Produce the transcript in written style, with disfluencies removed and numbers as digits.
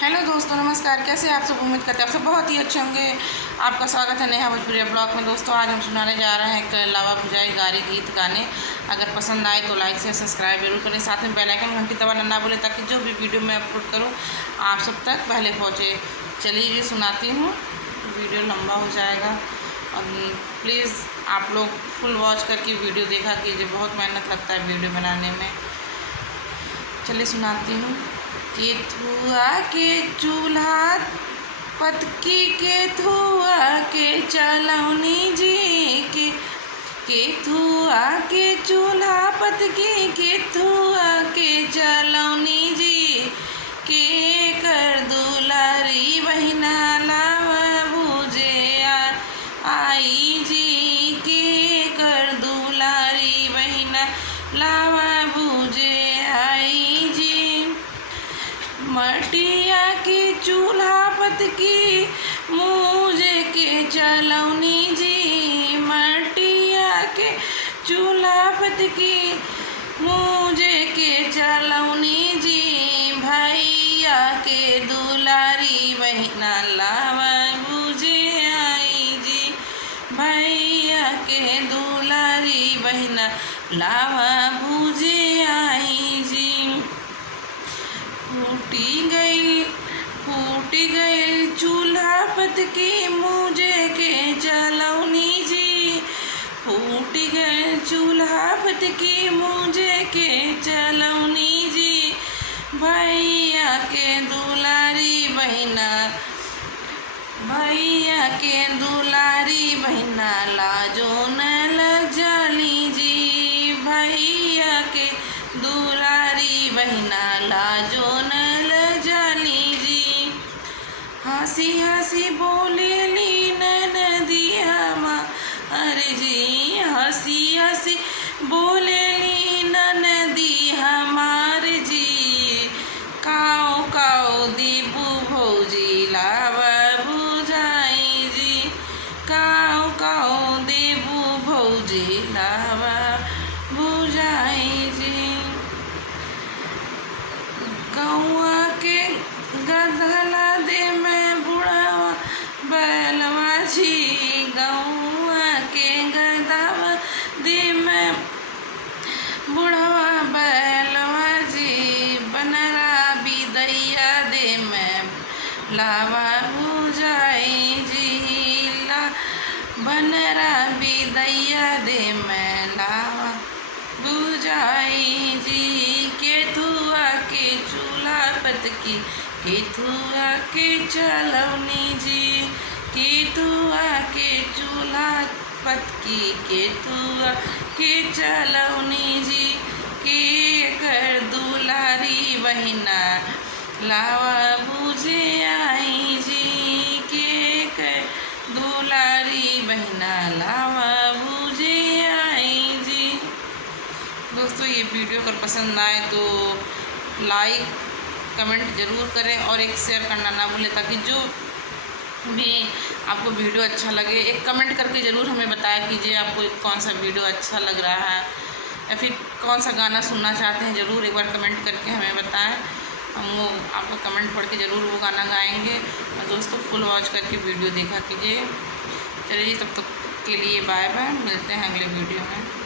Hello दोस्तों, नमस्कार। कैसे आप सब? उम्मीद करते हैं आप सब बहुत ही अच्छे होंगे। आपका स्वागत है नेहा भोजपुरिया ब्लॉग में। दोस्तों, आज हम सुनाने जा रहे हैं एक लावा भुजाई गारी गीत गाने। अगर पसंद आए तो लाइक से सब्सक्राइब जरूर करें, साथ में बेल आइकन घंटी दबाना ना भूलें ताकि जो भी वीडियो मैं अपलोड करूँ आप सब तक पहले पहुँचे। चलिए ये सुनाती हूँ, वीडियो लंबा हो जाएगा और प्लीज़ आप लोग फुल वॉच करके वीडियो देखा कीजिए, बहुत मेहनत लगता है वीडियो बनाने में। चलिए सुनाती हूँ। केथुआ के चूल्हा पतकी केथुआ के चलौनी जी के, केथुआ के चूल्हा पतकी केथुआ के चलौनी जी के कर दुलारी बहिना लावा भुजे आई जी के कर दुलारी बहिना लावा भुजे आई जी। मटिया के चूल्हा पतकी मुझे के चलौनी जी, मटिया के चूल्हा पतकी मुझे के चलौनी जी। भैया के दुलारी बहिना लावा भुजे आई जी, भैया के दुलारी बहिना लावा भुजे आई जी। फूटी गई चूल्हा पतकी मुझे के चलौनी जी, फूटी गई चूल्हा पतकी मुझे के चलौनी जी। भैया के दुलारी बहिना, भैया के दुलारी बहिना लाजो न लजाली जी, भैया के दुलारी बहिना लाजो न लजाली जी। हंसी हंसी बोलेली ननदिया अरे जी, हंसी हंसी बोलेली ननदी हमार जी। काओ काओ दीबू भौजी लावा भुजाई जी, काओ काओ दीबू भौजी लावा भुजाई जी। गौआ के गधला दे मैं बुढ़ावा बैलवा जी, गौआ के गधवा दे मैं बुढ़वा बैलवा जी। बनरा बिदैया दे मैं लावा भुजाई जी, बनरा बिदैया दे मैं लावा भुजाई जी। केथुआ के चूल्हा पतकी केथुआ के चलौनी जी, केथुआ के चूल्हा पतकी केथुआ के चलौनी जी के कर दुलारी बहिना लावा भुजे आई जी, के कर दुलारी बहिना लावा भुजे आई जी। दोस्तों, ये वीडियो अगर पसंद आए तो लाइक कमेंट ज़रूर करें और एक शेयर करना ना भूलें ताकि जो भी आपको वीडियो अच्छा लगे एक कमेंट करके ज़रूर हमें बताया कीजिए आपको कौन सा वीडियो अच्छा लग रहा है या फिर कौन सा गाना सुनना चाहते हैं। ज़रूर एक बार कमेंट करके हमें बताएं, हम वो आपका कमेंट पढ़ के ज़रूर वो गाना गाएंगे। और दोस्तों, फुल वॉच करके वीडियो देखा कीजिए। चलिए तब तक के लिए बाय बाय, मिलते हैं अगले वीडियो में।